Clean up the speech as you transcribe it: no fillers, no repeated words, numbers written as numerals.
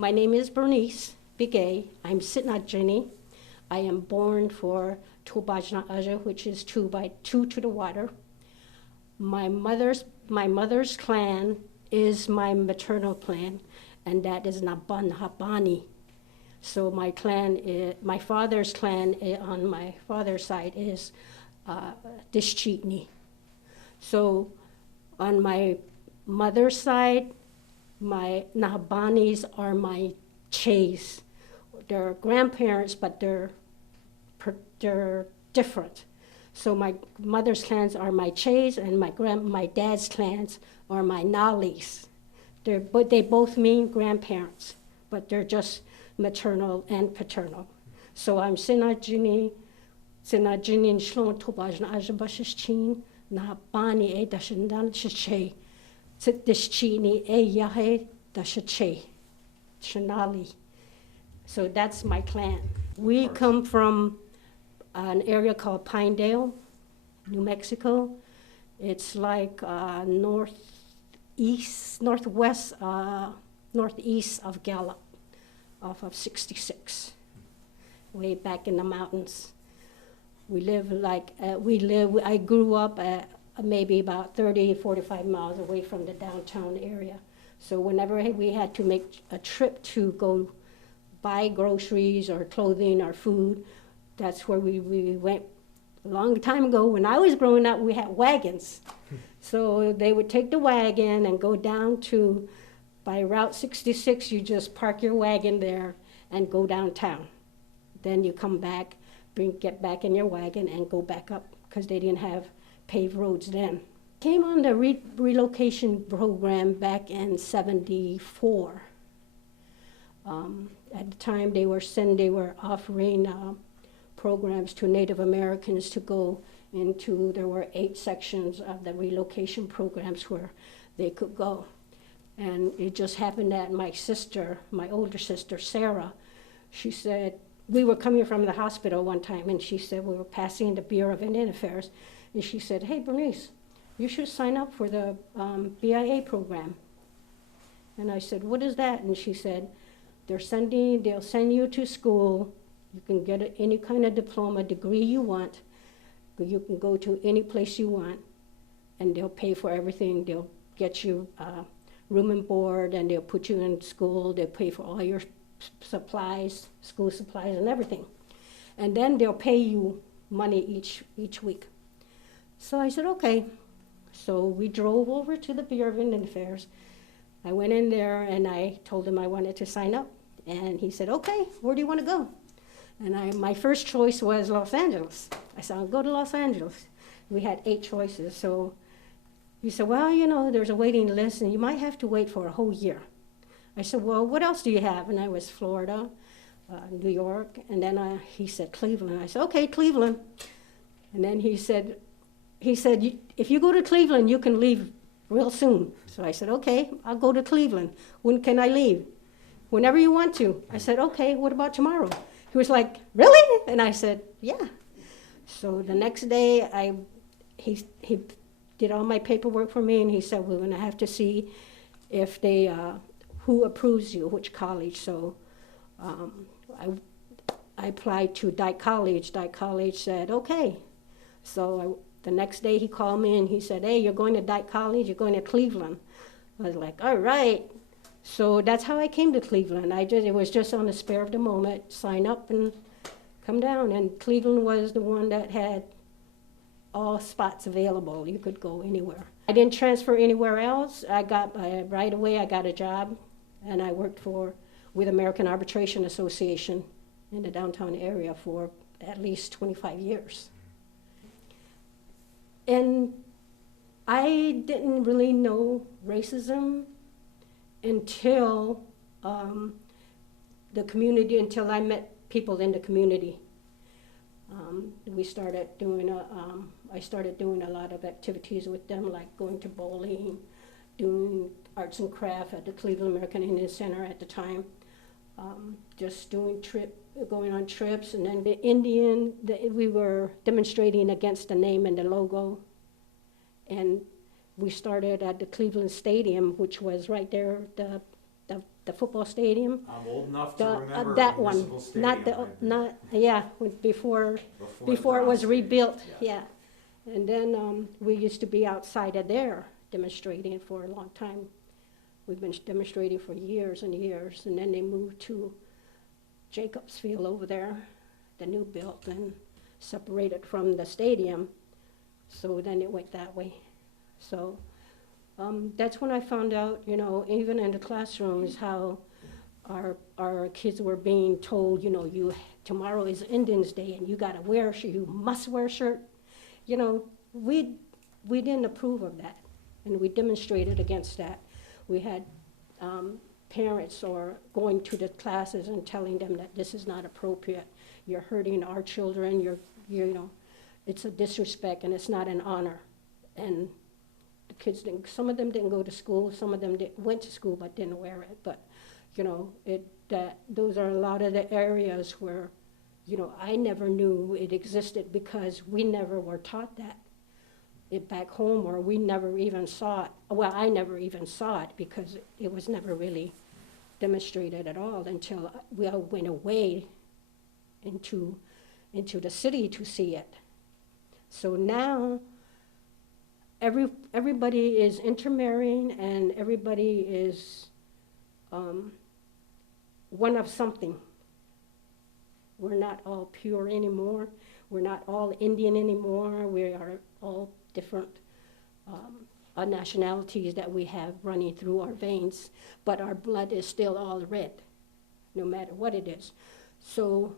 My name is Bernice Begay. I'm Cincinnati. I am born for Tubajna Aja, which is two to the water. My mother's clan is my maternal clan, and that is Naban Habani. So my father's clan on my father's side is Dishchitni. So on my mother's side, my Nahabanis are my Chays. They're grandparents, but they're different. So my mother's clans are my Chays, and my dad's clans are my Nalis. They both mean grandparents, but they're just maternal and paternal. So I'm Sinajini Shlon Tobajna Ajabashichin, Nahabani e Dashandan Shache, Dishchini e Yahe Dashache, Shanali. So that's my clan. We come from an area called Pinedale, New Mexico. It's like northeast of Gallup, off of 66, way back in the mountains. I grew up maybe about 30, 45 miles away from the downtown area. So whenever we had to make a trip to go buy groceries or clothing or food, that's where we went. A long time ago, when I was growing up, we had wagons. So they would take the wagon and go down to, by Route 66, you just park your wagon there and go downtown. Then you come back, get back in your wagon and go back up, because they didn't have paved roads then. Came on the relocation program back in '74. At the time they were offering programs to Native Americans to go into, there were 8 sections of the relocation programs where they could go. And it just happened that my older sister, Sarah, she said, we were coming from the hospital one time, and she said, we were passing the Bureau of Indian Affairs, and she said, hey, Bernice, you should sign up for the BIA program. And I said, what is that? And she said, they'll send you to school. You can get any kind of diploma, degree you want. You can go to any place you want, and they'll pay for everything. They'll get you room and board, and they'll put you in school. They'll pay for all your supplies, school supplies and everything. And then they'll pay you money each week. So I said, okay. So we drove over to the Bureau of Indian Affairs. I went in there and I told him I wanted to sign up. And he said, okay, where do you want to go? And my first choice was Los Angeles. I said, I'll go to Los Angeles. We had 8 choices. So he said, well, there's a waiting list and you might have to wait for a whole year. I said, well, what else do you have? And I was Florida, New York, and then he said Cleveland. I said, okay, Cleveland. And then he said, if you go to Cleveland, you can leave real soon. So I said, okay, I'll go to Cleveland. When can I leave? Whenever you want to. I said, okay, what about tomorrow? He was like, really? And I said, yeah. So the next day, he did all my paperwork for me, and he said, we're going to have to see if they, who approves you, which college. So I applied to Dyke College. Dyke College said, okay. So the next day he called me and he said, hey, you're going to Dyke College, you're going to Cleveland. I was like, all right. So that's how I came to Cleveland. It was just on the spur of the moment, sign up and come down. And Cleveland was the one that had all spots available. You could go anywhere. I didn't transfer anywhere else. Right away I got a job, and I worked with American Arbitration Association in the downtown area for at least 25 years. And I didn't really know racism until until I met people in the community. I started doing a lot of activities with them, like going to bowling, doing arts and craft at the Cleveland American Indian Center at the time, just going on trips. And then we were demonstrating against the name and the logo. And we started at the Cleveland Stadium, which was right there, the the football stadium. I'm old enough to remember That Municipal one, Stadium. before it was Brown rebuilt, Stadium, yeah. And then we used to be outside of there demonstrating for a long time. We've been demonstrating for years and years, and then they moved to Jacobs Field over there, the new building, separated from the stadium. So then it went that way. So that's when I found out, you know, even in the classrooms, how our kids were being told, you know, tomorrow is Indians Day and you gotta wear a shirt, you must wear a shirt. You know, we didn't approve of that, and we demonstrated against that. We had parents or going to the classes and telling them that this is not appropriate. You're hurting our children, you know, it's a disrespect and it's not an honor. And the kids some of them didn't go to school, some of them went to school but didn't wear it. But, you know, those are a lot of the areas where, you know, I never knew it existed because we never were taught that back home, or we never even saw it. Well, I never even saw it because it was never really demonstrated at all until we all went away into the city to see it. So now everybody is intermarrying and everybody is one of something. We're not all pure anymore. We're not all Indian anymore. We are all different nationalities that we have running through our veins, but our blood is still all red, no matter what it is. So